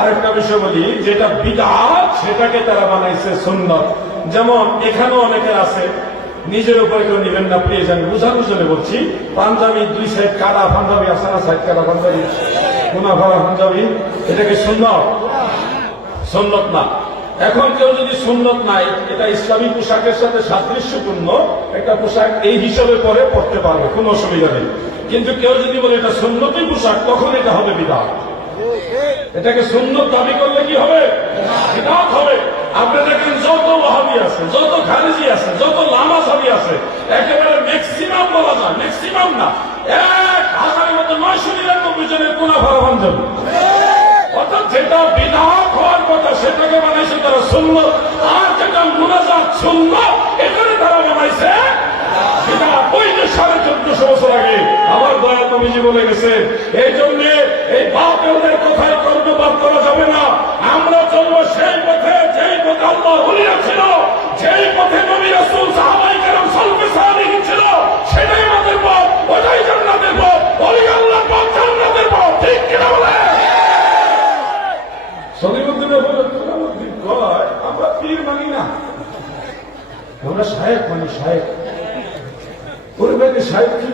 আরেকটা বিষয় বলি, যেটা বিদাত, সেটাকে তারা বানাইছে সুন্নত। যেমন এখানেও অনেকের আছে, নিজের উপরে কেউ নিবেন না, প্লিজ, আমি বুঝানোর জন্য বলছি, পাঞ্জাবি দুই সাইড কাটা পাঞ্জাবি আছে না সাইড কাটা পাঞ্জাবি গুনা ভরা পাঞ্জাবি, এটাকে সুন্নত। সুন্নত না। এখন কেউ যদি সুন্নত নাই, এটা ইসলামী পোশাকের সাথে সাদৃশ্যপূর্ণ, একটা পোশাক এই হিসাবে পরে পড়তে পারবে, কোনো অসুবিধা নেই। কিন্তু কেউ যদি বলে এটা সুন্নতি পোশাক, তখন এটা হবে বিধান এটাকে সুন্নত দাবি করলে কি হবে? হবে। আপনি দেখেন, যত ওহাবি আছে, যত খারিজি আছে, যত লামাজাবি আছে, একেবারে ম্যাক্সিমাম বলা যায় ম্যাক্সিমাম না। এক হাজারের মতো নয়শো নিরানব্বই জনের কোনা ভাড়া বান্ধব অর্থাৎ যেটা বিধাত হওয়ার কথা, সেটাকে বানাইছে তারা সুন্নত। আর যেটা মুনাজাত সুন্নত এখানে তারা বানাইছে সেটা ওই সাড়ে চোদ্দশো বছর আগে, আমার দয়া কবিজি বলে গেছে, এই পীর মানি না। আমরা সাহেব মানি সাহেব সাহেব কি?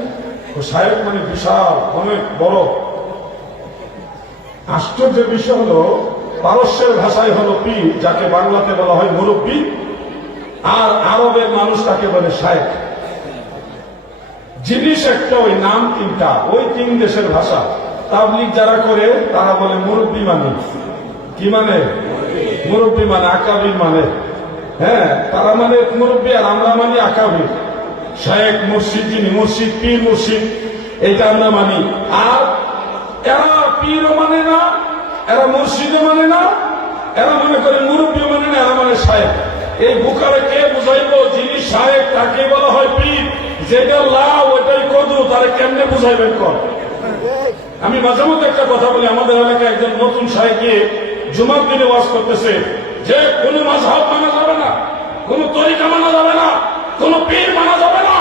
ও সাহেব মানে বিশাল, অনেক বড়। বিষয় হলো, পারস্যের ভাষায় হলো যাকে বাংলাতে বলা হয় মুরব্বী, আর আরবের মানুষ তাকে বলে সাহেব জিনিস একটা ওই নাম তিনটা, ওই তিন দেশের ভাষা। তাবলিক যারা করে তারা বলে মুরব্বী মানে। কি মানে? মুরব্বী মানে আকাবির মানে হ্যাঁ তারা মানে মুরব্বী আর আমরা মানি আকাবির শেখ মুর্শিদ যিনি, মুর্শিদ, পীর মুর্শিদ, এইটা আমরা মানি। আর এরা পীরও মানে না, এরা মুর্শিদও মানে না, এরা মনে করে মুরব্বী মানে না, এরা মানে সাহেব এই বুকারে কে বুঝাইব যিনি সাহেব তাকে বলা হয় পীর। যেটা লাভ ওটাই কদু, তারা কেমনে বুঝাইবেন কর আমি মাঝে মধ্যে একটা কথা বলি, আমাদের এলাকায় একজন নতুন সাহেব গিয়ে জুমার দিনে ওয়াজ করতেছে যে কোনো মাঝহাব মানা যাবে না, কোন তরিকা মানা যাবে না, কোন পীর মানা যাবে না,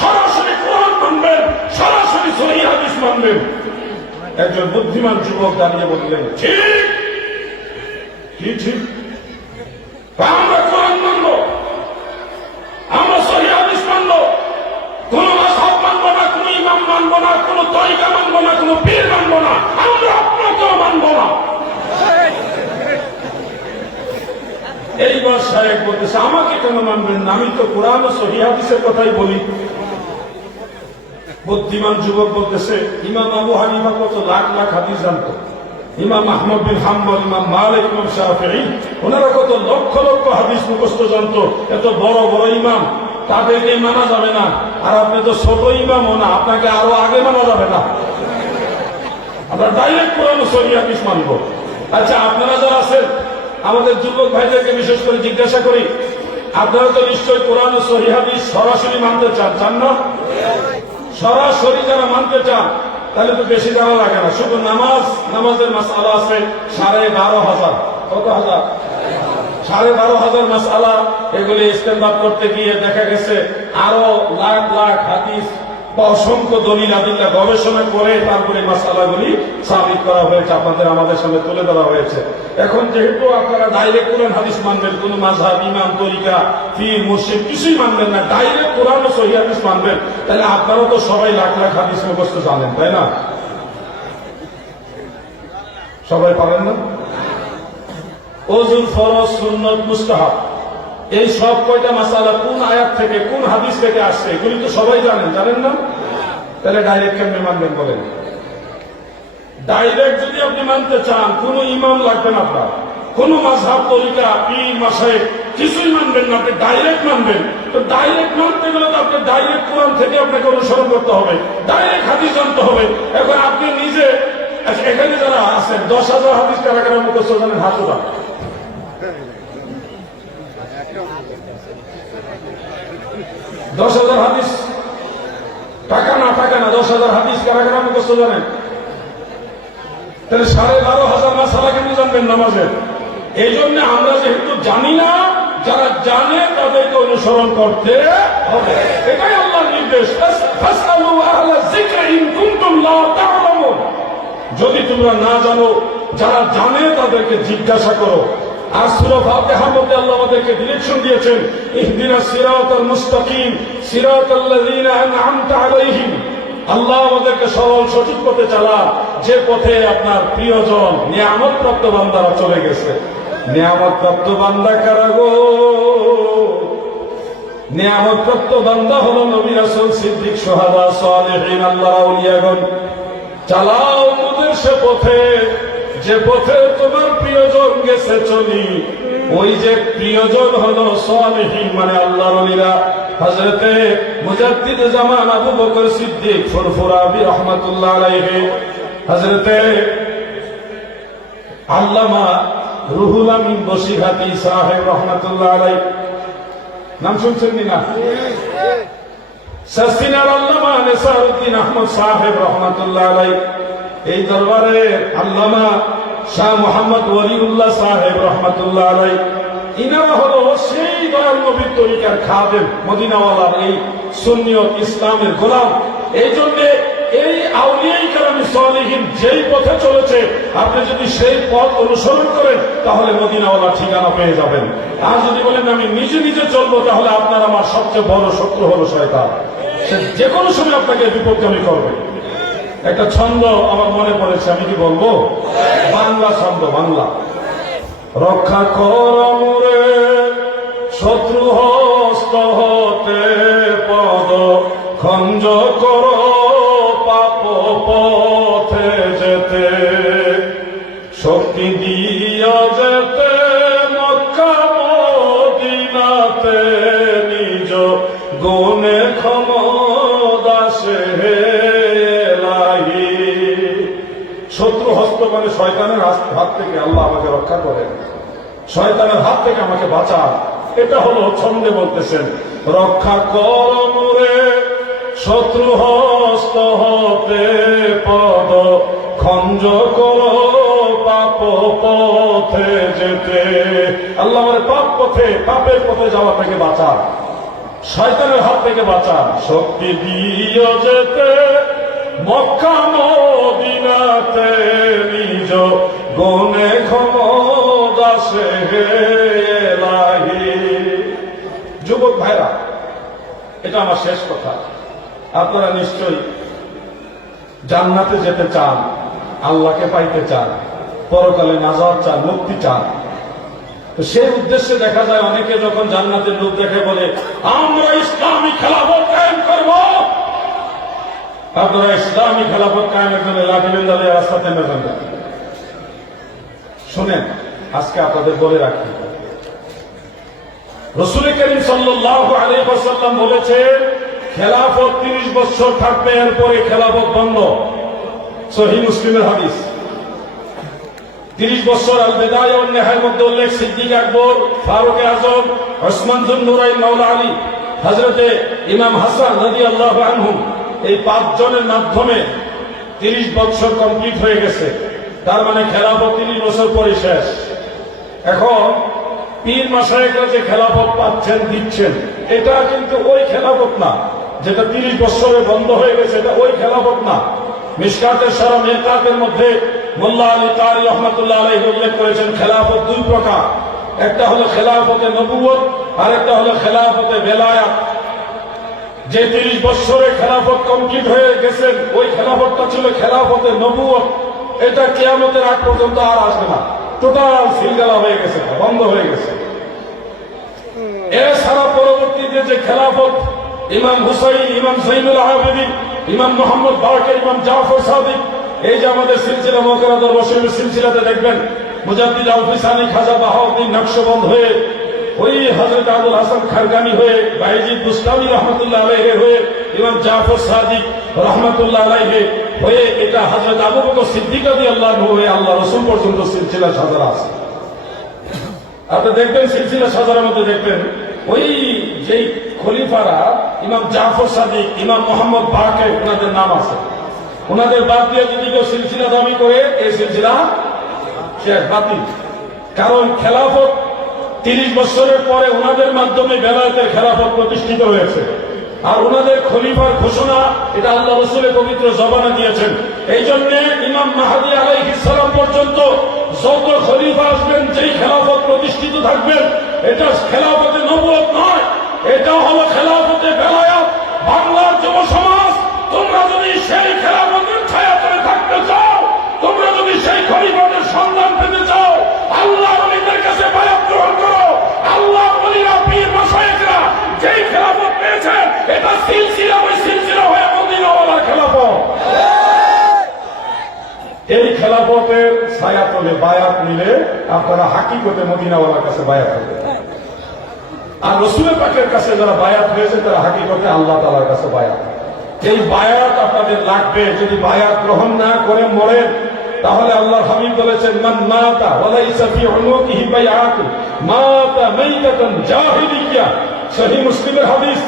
সরাসরি কোরআন মানবেন, সরাসরি সহি হাদিস মানবেন। একজন বুদ্ধিমান যুবক দাঁড়িয়ে বললেন, ঠিক, কি ঠিক তা আমরা কোরআন মানব আমরা সহি হাদিস মানব কোন মাঝহাব মানব না কোন ইমাম মানব না কোন তরিকা মানব না কোন পীর মানব না আমরা আপনাকেও মানব না এইবার সাহেব বলতেছে, আমাকে কেন মানবেন না? আমি তো কোরআন ও কথাই বলি। বুদ্ধিমান যুবক বলতেছে, ইমাম আবু হানিফা কত লাখ লাখ হাদিস জানতো। ইমাম আহমদ বিন হাম্বল, ইমাম মালিক, ইমাম শাফিঈ, ওনারা কত লক্ষ লক্ষ হাদিস মুখস্থ জানতো। এত বড় বড় ইমাম, তাদেরকে মানা যাবে না। আর আপনি তো ছোট ইমামও না, আপনাকে আরও আগে মানা যাবে না। আমরা ডাইরেক্ট কোরআন সহি হাদিস মানবো। আচ্ছা আপনারা যারা আছেন আমাদের যুবক ভাইদেরকে বিশেষ করে জিজ্ঞাসা করি, আপনারা তো নিশ্চয়ই কোরআন ও সহি সরাসরি মানতে চান চান না? সরাসরি যারা মানতে চান, তাহলে তো বেশি জানা লাগে না। শুধু নামাজ, নামাজের মাস আলা আছে সাড়ে বারো হাজার। কত হাজার? সাড়ে বারো হাজার মাসালা এগুলি ইস্তেমাল করতে গিয়ে দেখা গেছে আরও লাখ লাখ হাদিস বা অসংখ্য দলিল, আদিল্লা গবেষণা করে তারপরে মাসালাগুলি সাবিত করা হয়েছে, আপনাদের আমাদের সামনে তুলে ধরা হয়েছে। এখন যেহেতু আপনারা ডাইরেক্ট কোরআন, হাদিস মানবেন, কোন মাঝহাব ইমাম, তরিকা, পীর, মুর্শিদ কিছুই মানবেন না ডাইরেক্ট কোরআন সহি হাদিস মানবেন, তাহলে আপনারাও তো সবাই লাখ লাখ হাদিস মুখস্থ জানেন, তাই না? সবাই পারেন না? ওজুর ফরজ, সুন্নত, মুস্তাহাব। এই সব কয়টা মাসালা কোন আয়াত থেকে, কোন হাদিস থেকে আসছে, এগুলি তো সবাই জানেন জানেন না? তাহলে ডাইরেক্ট কেমনে মানবেন বলেন? ডাইরেক্ট যদি আপনি মানতে চান, কোন ইমাম লাগবে না আপনার। কোন মাঝহাব তরিকা, পীর মাসায় কিছুই মানবেন না, আপনি ডাইরেক্ট মানবেন। তো ডাইরেক্ট মানতে গেলে তো আপনি ডাইরেক্ট কোরআন থেকে আপনাকে অনুসরণ করতে হবে। ডাইরেক্ট হাদিস জানতে হবে। এখন আপনি নিজে, এখানে যারা আছেন, দশ হাজার হাদিস কারা কারা মুখস্থ জানেন, হাত দশ হাজার হাদিস। টাকা না টাকা না, দশ হাজার হাদিস কারা কারা মুখস্থ জানেন? তাহলে সাড়ে বারো হাজার মাসালা কেন জানবেন নামাজের? এই জন্য আমরা যেহেতু জানি না, যারা জানে তাদেরকে অনুসরণ করতে হবে। এটাই আল্লাহর নির্দেশ। যদি তোমরা না জানো, যারা জানে তাদেরকে জিজ্ঞাসা করো। আর সুরা যে পথে আপনার প্রিয়জন নিয়ামত প্রাপ্ত বান্দারা চলে গেছে। নিয়ামত প্রাপ্ত বান্দা কারা গো? নিয়ামত প্রাপ্ত বান্দা হলো নবী সিদ্দিক সোহাদা সালেহীন আল্লাহ চালাও সে পথে। যে পথে তোমার প্রিয়জন গেছে চলি ওই যে প্রিয়জন হলো সালেহীন মানে আল্লাহ রলিরা হজরতে মুজাদ্দিদ জামান আবু বকর সিদ্দিক ফুরফুরাবি রহমাতুল্লাহ আলাইহি। হজরতে আল্লামা রুহুল আমিন বসিরহাটি সাহেব রহমাতুল্লাহ আলাই নাম শুনছেন নি না? সস্তিনার আল্লামা নেসারুদ্দিন আহমদ সাহেব রহমাতুল্লাহ আলাই এই দরবারে আল্লামা শাহ মোহাম্মদ ওয়ালিউল্লাহ সাহেব রহমাতুল্লাহ আলাই ইনারা হলো সেই দয়াল নবীর তরিকার খাদেম, মদিনাওয়ালার এই সুন্নিয়ত ইসলামের গোলাম। এই জন্যে এই আউলিয়াই কালামী সালেহীন যেই পথে চলেছে, আপনি যদি সেই পথ অনুসরণ করেন, তাহলে মদিনাওয়ালা ঠিকানা পেয়ে যাবেন। আর যদি বলেন, আমি নিজে নিজে চলবো, তাহলে আপনার আমার সবচেয়ে বড় শত্রু হলো শয়তান। সে যে কোনো সময় আপনাকে বিপদগামী করবে। একটা ছন্দ আমার মনে পড়েছে, আমি কি বলব? বাংলা ছন্দ, বাংলা। রক্ষা কর মোরে শত্রু হস্ত হতে পদ, খঞ্জ কর হস্ত মানে শয়তানের হাত- থেকে আল্লাহ আমাকে রক্ষা করেন। শয়তানের হাত থেকে আমাকে বাঁচান। এটা হলো ছন্দে বলতেছেন, রক্ষা কর শত্রু হস্ত হতে পদ, খঞ্জ কর পাপ পথে যেতে। আল্লাহ আমার পাপ পথে, পাপের পথে যাওয়া থেকে বাঁচান। শয়তানের হাত থেকে বাঁচান। শক্তি দিয়ে যেতে মক্কা মদিনাতে নিজ গনে যুবক ভাইরা, এটা আমার শেষ কথা। আপনারা জান্নাতে যেতে চান, আল্লাহকে পাইতে চান, পরকালে নাজার চান, মুক্তি চান। সেই উদ্দেশ্যে দেখা যায়, অনেকে যখন জান্নাতের লোক দেখে বলে, আমরা ইসলামী খেলাফত করব। আপনারা ইসলামী খেলাফত কায়েমের জন্য লাঠিবেন দলে রাস্তাতে নেবেন। শুনেন, আজকে আপনাদের বলে রাখি। রসুল করিম সাল্লাহ আলাইসাল্লাম বলেছে খেলাফত তিরিশ বছর থাকবে, এরপরে খেলাফত বন্ধ। সহি মুসলিমের হাদিস। তিরিশ বছর আল বেদায় নেহার মধ্যে উল্লেখ সিদ্দিক আকবর, ফারুক আজম, ওসমান নুরাইন মাওলা আলী হজরতে ইমাম হাসান নদী আল্লাহ আনহুম। এই পাঁচ জনের মাধ্যমে তিরিশ বছর কমপ্লিট হয়ে গেছে। তার মানে খেলাফত তিরিশ বছর পরে শেষ। এখন পীর মাসায়করা যে খেলাফত পাচ্ছেন, দিচ্ছেন, এটা কিন্তু ওই খেলাফত না। যেটা তিরিশ বছরে বন্ধ হয়ে গেছে, এটা ওই খেলাফত না। মিসকাতের সারা মেহকাতের মধ্যে মোল্লা আলী তারি রহমতুল্লাহ আলহী উল্লেখ করেছেন, খেলাফত দুই প্রকার। একটা হলো খেলাফতে নবুয়ত আর একটা হলো খেলাফতে বেলায়াত। যে তিরিশ বছরে খেলাফত কমপ্লিট হয়ে গেছেন, ওই খেলাফতটা ছিল খেলাফতের নবুয়ত এটা কেয়ামতের আগ পর্যন্ত আর আসবে না। টোটাল সিলগালা হয়ে গেছে, বন্ধ হয়ে গেছে। এছাড়া পরবর্তীতে যে খেলাফত, ইমাম হুসাইন, ইমাম সৈনুল আহমেদিন ইমাম মোহাম্মদ বারকের ইমাম জাফর সাদিক, এই যে আমাদের সিলসিলা মোকারাদর রসিমের সিলসিলাতে দেখবেন, মুজাদ্দিদ আলফিসানি খাজা বাহাউদ্দিন নকশবন্দ হয়ে ওই হজরত আবুল হাসান খারগানি হয়ে বাইজিদ বুস্তামি রহমতুল্লাহ আলাইহে হয়ে, ইমাম জাফর সাদিক রহমতুল্লাহ আলাইহে হয়ে এটা হজরত আবু বকর সিদ্দিক আল্লাহ হয়ে আল্লাহ রসুল পর্যন্ত সিলসিলা সাজারা আছে। আপনি দেখবেন সিলসিলা সাজারের মধ্যে দেখবেন, ওই যেই খলিফারা, ইমাম জাফর সাদিক, ইমাম মোহাম্মদ বাকে ওনাদের নাম আছে। ওনাদের বাদ দিয়ে যদি কেউ সিলসিলা দাবি করে, এই সিলসিলা শেষ, বাতিল। কারণ খেলাফত তিরিশ বছরের পরে ওনাদের মাধ্যমে বেলায়েতের খেলাফত প্রতিষ্ঠিত হয়েছে। আর ওনাদের খলিফার ঘোষণা, এটা আল্লাহ রসুলের পবিত্র জবানা দিয়েছেন। এই জন্য ইমাম মাহাদি আলাইহিসালাম পর্যন্ত যত খলিফা আসবেন, যেই খেলাফত প্রতিষ্ঠিত থাকবেন, এটা খেলাফতে নবুয়ত নয় এটা হলো খেলাফতে বেলায়াত, বাংলার যুব সমাজ তোমরা যদি সেই খেলাফতের ছায়া করে থাকতে চাও তোমরা যদি সেই খলিফাদের সন্ধান পেতে চাও আল্লাহ অলিদের কাছে বায়াত গ্রহণ করো আল্লাহ অলিরা পীর মাসায়েকরা যেই খেলাফত পেয়েছেন এটা সিলসিলা ওই সিলসিলা হয়ে মদিনাওয়ালার খেলাফত এই খেলাফতের ছায়া তলে বায়াত নিলে আপনারা হাকিকতে মদিনাওয়ালার কাছে বায়াত হবে। আর রসুলের পাকের কাছে যারা বায়াত হয়েছে, তারা হাকিকতে আল্লাহ তালার কাছে বায়াত। এই বায়াত আপনাদের লাগবে। যদি বায়াত গ্রহণ না করে মরেন তাহলে আল্লাহ হাবিব বলেছেন, মান মাতা ওয়ালাইসা ফি উনুকিহি বাইআত মাতা মাইতাতান জাহিলিয়া। সহিহ মুসলিমের হাদিস,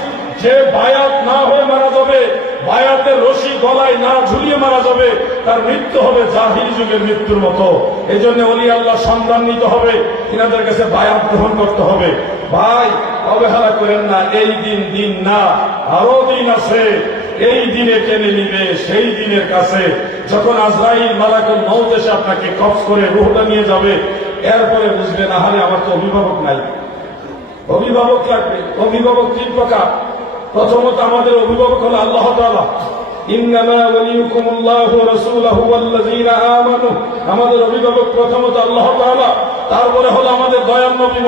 যে বায়াত না হয়ে মারা যাবে বায়াতের রশি গলায় না ঝুলিয়ে মারা যাবে, তার মৃত্যু হবে জাহির যুগের মৃত্যুর মতো। এই জন্য অলি আল্লাহ সন্তান নিতে হবে, তিনাদের কাছে বায়াত গ্রহণ করতে হবে। ভাই, অবহেলা করেন না, এই দিন দিন না, আরও দিন আছে। এই দিনে টেনে নিবে, সেই দিনের কাছে। যখন আজরাইল মালাকুল মৌত এসে আপনাকে কফ করে রুহটা নিয়ে যাবে, এরপরে বুঝবেন, আহারে, আমার তো অভিভাবক নাই। অভিভাবক লাগবে, অভিভাবক তিন প্রকার। প্রথমত আমাদের অভিভাবক হলো আল্লাহ রাসূলুহু আমাদের অভিভাবক প্রথমত তারপরে হলো আমাদের নবী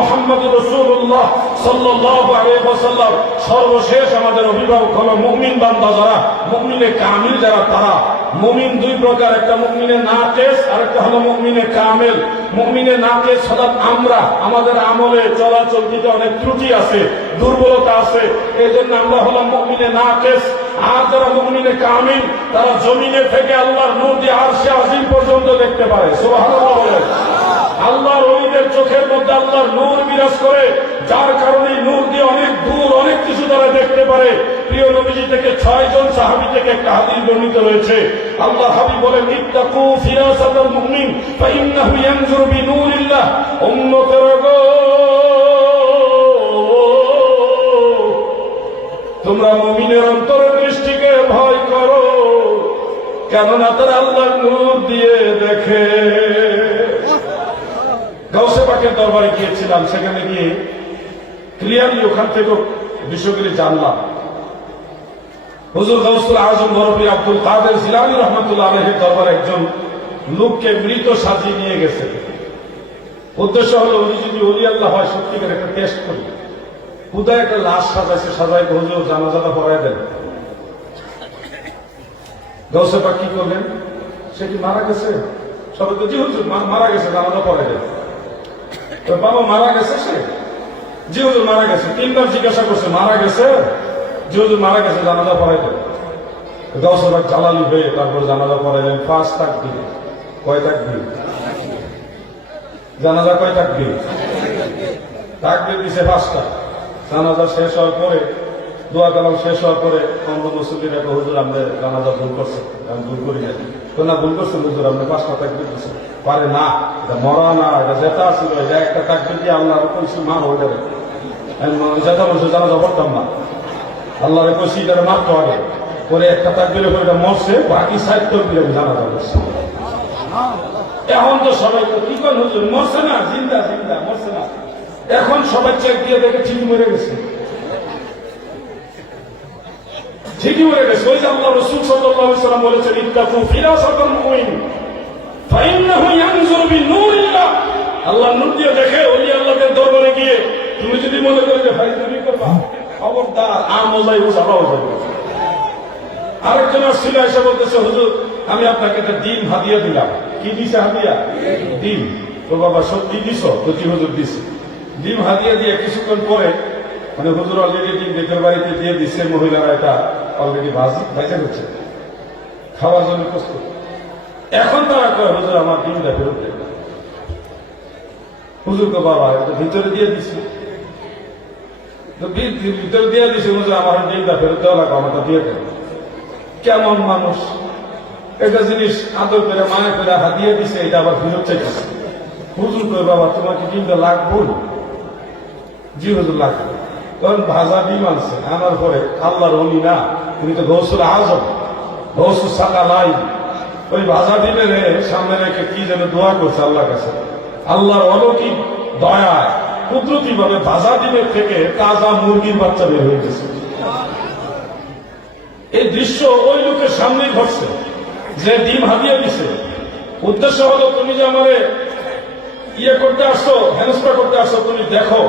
সর্বশেষ আমাদের অভিভাবক হলো মুমিন বান্দা যারা, মুমিনে কামিল যারা, তারা। মুমিন দুই প্রকার, একটা মুমিনে নাকেস আর একটা হলো মুমিনে কামেল। মুমিনে নাকেস সদা আমরা, আমাদের আমলে চলাচলতিতে অনেক ত্রুটি আছে, দুর্বলতা আছে। এই জন্য আমরা হলাম মুমিনে নাকেস আর যারা মুমিনে কামিল, তারা জমিনে থেকে আল্লাহর নূর দিয়ে আরশে আজিম পর্যন্ত দেখতে পারে। বলেন। আল্লাহর অলিদের চোখের মধ্যে আল্লাহর নূর বিরাজ করে, যার কারণে নূর দিয়ে অনেক দূর অনেক কিছু তারা দেখতে পারে। প্রিয় নবীজি থেকে ছয় জন সাহাবি থেকে একটা হাদিস বর্ণিত রয়েছে আল্লাহ হাবি বলেন, ইত্তাকু ফিরাসাতাল মুমিন, ফাইন্নাহু ইয়ানজুরু বিনূরিল্লাহ। উম্মতেরা গো, তোমরা মুমিনের অন্তরের দৃষ্টিকে ভয় করো, কেননা তারা আল্লাহ নূর দিয়ে দেখে। গাউসে পাকের দরবারে গিয়েছিলাম, সেখানে গিয়ে ক্লিয়ারলি ওখান থেকে বিষয়গুলি জানলাম। হুজুর গাউসুল আজম বরফি আব্দুল কাদের জিলানি রহমতুল্লাহ আলহের দরবারে একজন লোককে মৃত সাজিয়ে নিয়ে গেছে। উদ্দেশ্য হলো উনি যদি অলি আল্লাহ হয়, সত্যিকার একটা টেস্ট করি। হুদায় একটা লাশ সাজাইছে সাজাই হুজুর, জানাজাটা পড়াই দেন। গাউসে পাক কি করলেন? সে কি মারা গেছে? সবাই তো জি হুজুর মারা গেছে, জানাজা পড়াই দেন। বাবা মারা গেছে সে? জি হুজুর, মারা গেছে। তিনবার জিজ্ঞাসা করছে, মারা গেছে? হুজুর মারা গেছে, জানাজা পড়াই দেন গাউসবাগ জালালি হয়ে তারপর জানাজা পড়াইলেন, পাঁচ তাক দিবে কয় তাক দিবে জানাজা কয় তাক দিবে তাক দিয়ে দিছে পাঁচটা। জানাজা শেষ হওয়ার পরে, দোয়া কালাম শেষ হওয়ার পরে অন্য মুসলিমের একটা হুজুর আমাদের জানাজা ভুল করছে। আমি ভুল করি না তো না, ভুল করছে হুজুর আপনি পাঁচটা তাক দিতেছে পারে না, এটা মরা না, এটা জেতা ছিল, এটা একটা তাক দিয়ে আল্লাহ কইছি মা ওইটা আমি জেতা জানাজা পড়তাম না। আল্লাহরে কইছি এটা মারতো আগে পরে একটা তাক দিলে পরে এটা মরছে, বাকি দিয়ে আমি জানাজা করছি। এখন তো সবাই তো কি করেন হুজুর? মরছে না, জিন্দা জিন্দা, মরছে না। এখন সবাই চেক দিয়ে দেখে ঠিকই মরে গেছে। ঠিকই মরে গেছে। ওই যে আল্লাহ রসুল আলাইহি সাল্লাম বলেছেন ইত্তাকু ফিরাসাতাল মুমিন, ফাইন্নাহু ইয়ানজুরু বিনূরিল্লাহ আল্লাহ নূর দিয়ে দেখে, ওলি আল্লাহদের দরবারে গিয়ে, তুমি যদি মনে করো যে ভাই তুমি করবা খবরদার আমলাই ও যাবে আরেকজন আসছিল, এসে বলতেছে, হুজুর, আমি আপনাকে একটা ডিম হাদিয়া দিলাম। কি দিছে হাদিয়া? ডিম। তো বাবা, সত্যি দিছ? তো হুজুর, দিছে। ডিম হাদিয়া দিয়ে কিছুক্ষণ পরে মানে হুজুর অলরেডি ডিম বেতের বাড়িতে দিয়ে দিচ্ছে মহিলারা এটা অলরেডি ভাজি, ভাজা হচ্ছে। খাওয়ার জন্য প্রস্তুত। এখন তারা কয়, হুজুর, আমার ডিমটা ফেরত দেবে তো বাবা, এটা ভিতরে দিয়ে দিছি। তো ভি- ভিতরে দিয়ে দিছে, হুজুর, আমার ডিমটা ফেরত দেওয়া লাগবে আমারটা দিয়ে দেবে কেমন মানুষ? একটা জিনিস আদর করে মায়ের করে হাতিয়ে দিছে, এটা আবার ফেরত চাইতেছে। হুজুর করে বাবা, তোমার কি লাগবো? জি, হুজুর, লাগবে। তখন ভাজা ডিম আনছে, আনার পরে আল্লাহর অলি না তুমি তো গৌসুল আজম, গৌসুল সাকা লাই ওই ভাজা দিনের সামনে রেখে কি যেন দোয়া করছে আল্লাহর কাছে। আল্লাহর অলৌকিক দয়ায় কুদরতি ভাবে ভাজা দিনের থেকে তাজা মুরগির বাচ্চা বের হয়ে গেছে। এই দৃশ্য ওই লোকের সামনেই ঘটছে, যে ডিম হাতিয়ে দিছে। উদ্দেশ্য হলো, তুমি যে আমারে ইয়ে করতে আসছো, হেনস্থা করতে আসছো, তুমি দেখো।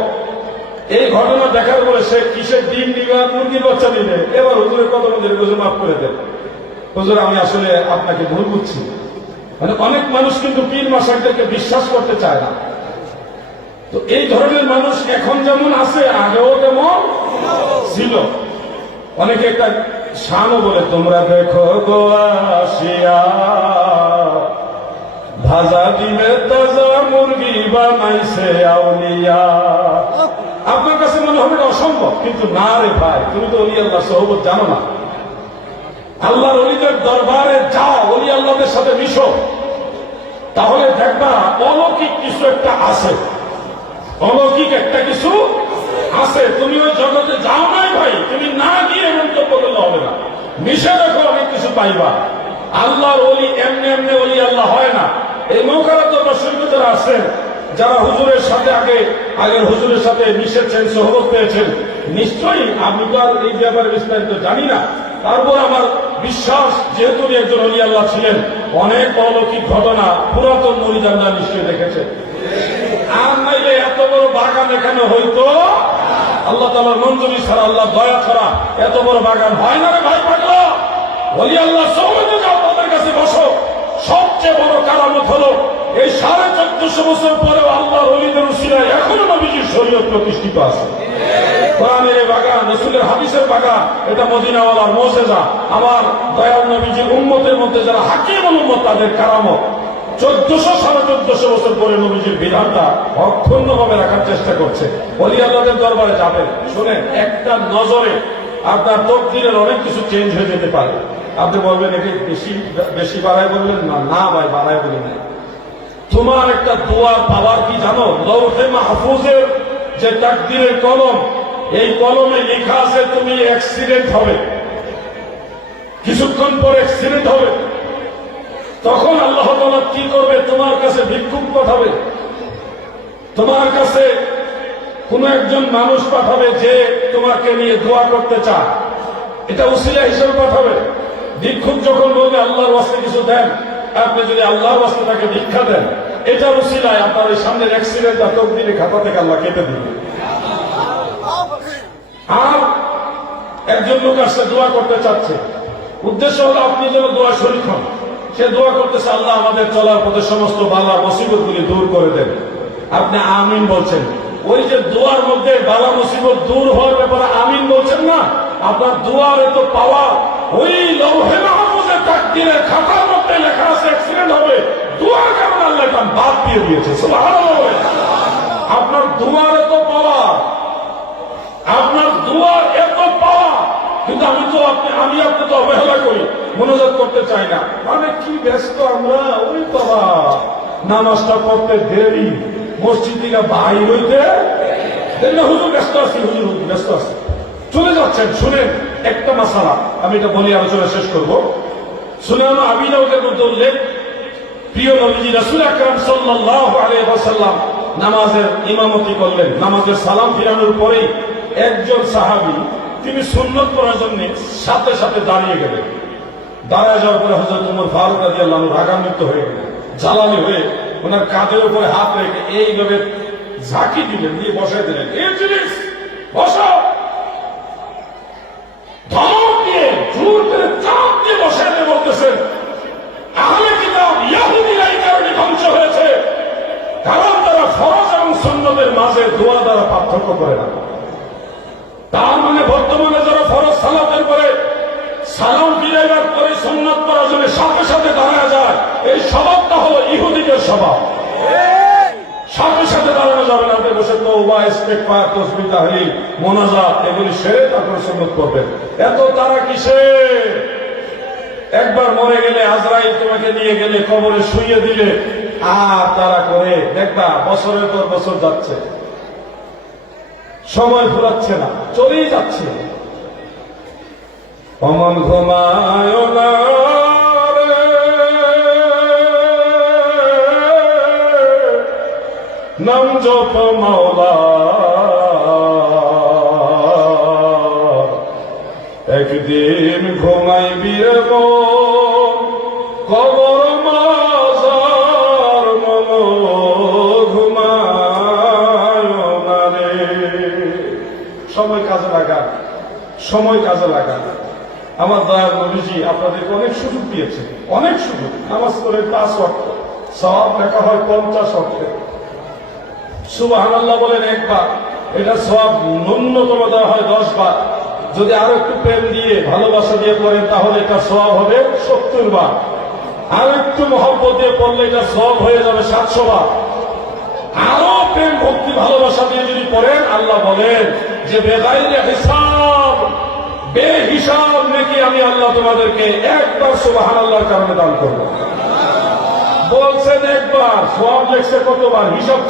এই ঘটনা দেখার পরে সে কিসের ডিম নিবে মুরগির বাচ্চা নিবে? এবার হুজুরের কত মন্দির হুজুর মাফ করে দেন। হুজুর, আমি আসলে আপনাকে ভুল বুঝছি। মানে অনেক মানুষ কিন্তু পীর মাসাকদেরকে বিশ্বাস করতে চায় না। তো এই ধরনের মানুষ এখন যেমন আছে, আগেও তেমন ছিল। অনেকে একটা শানও বলে, তোমরা দেখো গো আসিয়া, ভাজা দিলে তাজা মুরগি বানাইছে আউলিয়া। আপনার কাছে মনে হবে এটা অসম্ভব, কিন্তু না রে ভাই, তুমি তো অলি আল্লাহ সহবত জানো না। আল্লাহর অলিদের দরবারে যাও, অলি আল্লাহদের সাথে মিশো। তাহলে দেখবা অলৌকিক কিছু একটা আছে। অলৌকিক একটা কিছু আছে, তুমি ওই জগতে যাও নাই ভাই, তুমি না গিয়ে মন্তব্য করলে হবে না। দেখো অনেক কিছু পাইবা। আল্লাহর অলি এমনি এমনি অলি আল্লাহ হয় না। এই মৌকারা তো দর্শকরা আছেন যারা হুজুরের সাথে আগে, আগের হুজুরের সাথে মিশেছেন সহবত পেয়েছেন। নিশ্চয়ই আমি তো আর এই ব্যাপারে বিস্তারিত জানি না। তারপর আমার বিশ্বাস, যেহেতু একজন অলি আল্লাহ ছিলেন, অনেক অলৌকিক ঘটনা পুরাতন মরিদানরা নিশ্চয়ই দেখেছে। আর এত বড় বাগান এখানে হইতো? আল্লাহ তালার মঞ্জুরি ছাড়া আল্লাহ দয়া ছাড়া এত বড় বাগান হয় না রে ভাই পাগলা? বলি আল্লাহ সৌমে যাও তাদের কাছে বসো। সবচেয়ে বড় কারামত হলো এই সাড়ে চোদ্দশো বছর পরেও আল্লাহ রলিদের উসিলায় এখনও নবীজির শরীয়ত প্রতিষ্ঠিত আছে। কোরআনের বাগান, রসুলের হাদিসের বাগান, এটা মদিনাওয়ালার মোসেজা আমার দয়াল নবীজির উম্মতের মধ্যে যারা হাকিম উম্মত, তাদের কারামত। চোদ্দশো সাড়ে চোদ্দশো বছর পরে নবীজির বিধানটা অক্ষুণ্ণ ভাবে রাখার চেষ্টা করছে। অলি দরবারে যাবেন শুনেন, একটা নজরে আপনার তকদিরের অনেক কিছু চেঞ্জ হয়ে যেতে পারে। আপনি বলবেন এটি বেশি বেশি বাড়ায় বলবেন? না না ভাই, বাড়ায় বলি নাই। তোমার একটা দোয়ার পাওয়ার কি জানো? লৌহে মাহফুজের যে তাকদিরের কলম, এই কলমে লেখা আছে, তুমি অ্যাক্সিডেন্ট হবে। কিছুক্ষণ পর অ্যাক্সিডেন্ট হবে। তখন আল্লাহ তাআলা কি করবে? তোমার কাছে ভিক্ষুক পাঠাবে। তোমার কাছে কোন একজন মানুষ পাঠাবে যে তোমাকে নিয়ে দোয়া করতে চায়। এটা উসিলা হিসেবে পাঠাবে। ভিক্ষুক যখন বলবে, আল্লাহর ওয়াস্তে কিছু দেন, আপনি যদি আল্লাহর ওয়াস্তে তাকে ভিক্ষা দেন। এটা উসিলায় আপনার ওই সামনের অ্যাক্সিডেন্ট আর তকদিরে খাতা থেকে আল্লাহ কেটে দিবে। আর একজন লোক আসছে, দোয়া করতে চাচ্ছে। উদ্দেশ্য হলো আপনি যেন দোয়া শরীর হন। সে দোয়া করতেছে, আল্লাহ আমাদের চলার পথে সমস্ত বালা মুসিবত গুলি দূর করে দেন। আপনি আমিন বলছেন। ওই যে দোয়ার মধ্যে বালা মুসিবত দূর হওয়ার ব্যাপারে আমিন বলছেন না, আপনার দোয়ার এত পাওয়া ওই লৌহে মাহমুদের খাতার মধ্যে লেখা আছে, অ্যাক্সিডেন্ট হবে আল্লাহ বাদ দিয়ে দিয়েছে। আপনার দোয়ার এত পাওয়া আপনার দুয়ার এত পাওয়া কিন্তু আমি তো আপনি, আমি আপনি তো অবহেলা করি, মনোযোগ করতে চাই না। মানে কি ব্যস্ত আমরা? ওই বাবা, নামাজটা করতে দেরি, মসজিদ থেকে বাই হইতে হুজুর, ব্যস্ত আছি, হুজুর, ব্যস্ত আছি। চলে যাচ্ছেন, শুনেন, একটা মাসালা, আমি এটা বলি, আলোচনা শেষ করব। সুনাম আবিদাউদের মধ্যে উল্লেখ, প্রিয় নবীজি রাসুল আকরাম সাল্লাল্লাহু আলাইহি ওয়াসাল্লাম নামাজের ইমামতি করলেন। নামাজের সালাম ফিরানোর পরেই একজন সাহাবী তিনি সুন্নত পড়ার জন্য সাথে সাথে দাঁড়িয়ে গেলেন। দাঁড়ায় যাওয়ার পরে হজরত উমর ফারুক রাদিয়াল্লাহু আনহু রাগান্বিত হয়ে গেলেন। জ্বালানি হয়ে ওনার কাঁধের উপরে হাত রেখে এইভাবে ঝাঁকি দিলেন, দিয়ে বসাই দিলেন, এই জিনিস বসো ধমক দিয়ে জোর করে চাপ দিয়ে বসাই দিয়ে বলতেছেন, আহলে কিতাব ইয়াহুদিরা এই কারণে ধ্বংস হয়েছে। কারণ তারা ফরজ এবং মাঝে দোয়া দ্বারা পার্থক্য করে না। তার মানে বর্তমানে যারা ফরজ সালাতের পরে সালাম ফিরাইবার পরে সুন্নত করার জন্য সাথে সাথে দাঁড়ায় যায়, এই স্বভাবটা হলো ইহুদিদের স্বভাব। সাথে সাথে দাঁড়ানো যাবে না বসে তো বা স্টেক পায় তসবি তাহলিল, মোনাজাত, এগুলি সেরে তারপরে সুন্নত করবেন এত তারা কিসে? একবার মরে গেলে আজরাইল তোমাকে নিয়ে গেলে কবরে শুইয়ে দিলে আর তারা করে, দেখবা, বছরের পর বছর যাচ্ছে। সময় ফুরাচ্ছে না চলেই যাচ্ছে। অমন ঘুমায় না নাম জপ মৌলা সময় কাজে লাগা আমার দয়াল নবীজি আপনাদেরকে অনেক সুযোগ দিয়েছে অনেক সুযোগ। নামাজ করে পাঁচ অর্থ সব লেখা হয় পঞ্চাশ অর্থে আল্লাহ বলেন একবার। এটা সব ন্যূনতম দেওয়া হয় দশ বার। যদি আরও একটু প্রেম দিয়ে, ভালোবাসা দিয়ে করেন তাহলে এটা সব হবে সত্তর বার। আর একটু মহব্বত দিয়ে পড়লে এটা সব হয়ে যাবে সাতশো বার। আরও প্রেম, ভক্তি, ভালোবাসা দিয়ে যদি পড়েন, আল্লাহ বলেন যে বেগাইরে হিসাব। কারণে দান সব হিসাব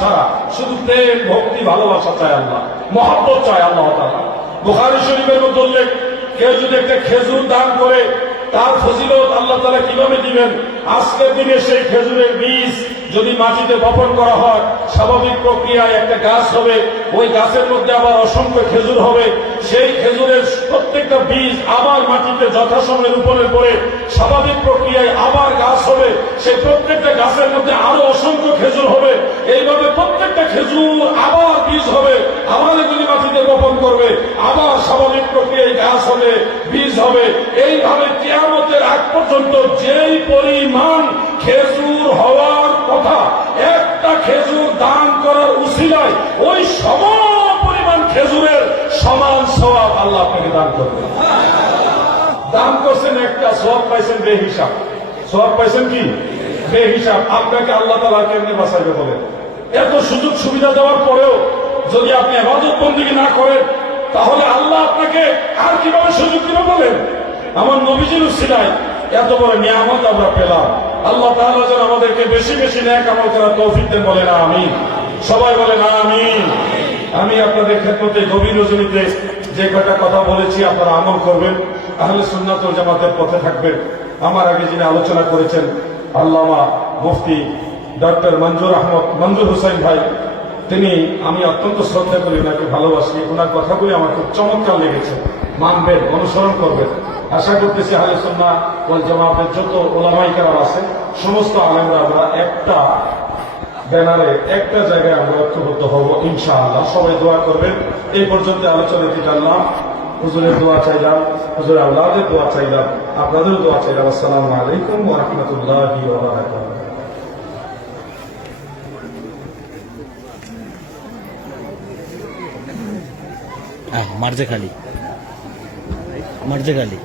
শুধু প্রেম, ভক্তি, ভালোবাসা চায় আল্লাহ চায় আল্লাহ মধ্যে উল্লেখ একটা খেজুর দান করে, তার ফজিলত আল্লাহ তাআলা কীভাবে দিবেন? আজকের দিনে সেই খেজুরের বীজ যদি মাটিতে বপন করা হয়, স্বাভাবিক প্রক্রিয়ায় একটা গাছ হবে, ওই গাছের মধ্যে আবার অসংখ্য খেজুর হবে সেই খেজুরের প্রত্যেকটা বীজ আবার মাটিতে যথাসময়ে রোপণের পরে স্বাভাবিক প্রক্রিয়ায় আবার গাছ হবে। সেই প্রত্যেকটা গাছের মধ্যে আরও অসংখ্য খেজুর হবে। এইভাবে প্রত্যেকটা খেজুর আবার বীজ হবে। আবার এগুলি মাটিতে বপন করবে। আবার স্বাভাবিক প্রক্রিয়ায় গাছ হবে, বীজ হবে। এইভাবে কেয়ামতের আগ পর্যন্ত যেই পরিমাণ খেজুর হওয়ার কথা, একটা খেজুর দান করার উসিলায় ওই সম পরিমাণ খেজুরের সমান সবাব আল্লাহ আপনাকে দান করবে দান করছেন একটা সব পাইছেন বে হিসাব সব পাইছেন কি? বে হিসাব আপনাকে আল্লাহ তালা কেমনে বাঁচাইবে বলেন? এত সুযোগ সুবিধা দেওয়ার পরেও যদি আপনি এবাদত বন্দিকে না করেন, তাহলে আল্লাহ আপনাকে আর কীভাবে সুযোগ দিবে বলেন? আমার নবীজির উসিলায় এত বড় নিয়ামত আমরা পেলাম। আল্লাহ তাআলা যেন আমাদেরকে বেশি বেশি ন্যাক আমল করার তৌফিক দেন বলেন, আমিন। সবাই বলেন, আমিন। আমি আপনাদের ক্ষেত্রে গভীর রজনীতে যে কটা কথা বলেছি, আপনারা আমল করবেন। তাহলে সুন্নাতুল জামাতের পথে থাকবেন। আমার আগে যিনি আলোচনা করেছেন, আল্লামা মুফতি ডক্টর মঞ্জুর আহমদ, মঞ্জুর হোসেন ভাই। তিনি, আমি অত্যন্ত শ্রদ্ধা করি ওনাকে ভালোবাসি। ওনার কথাগুলি আমার খুব চমৎকার লেগেছে। মানবেন, অনুসরণ করবেন। আশা করতেছি আহলে সুন্নাহ ওয়াল জামাতের যত ওলামাইকার আছে, সমস্ত আলেমরা আমরা একটা ব্যানারে একটা জায়গায় আমরা ঐক্যবদ্ধ হব, ইনশাআল্লাহ। সবাই দোয়া করবেন। এই পর্যন্ত আলোচনা জানলাম? হুজুরের দোয়া চাইলাম, হুজুর আল্লাহদের দোয়া চাইলাম, আপনাদেরও দোয়া চাইলাম। আসসালামু আলাইকুম ওয়া রাহমাতুল্লাহি ওয়া বারাকাতুহু। হ্যাঁ মার্জে খালি। মার্জে খালি।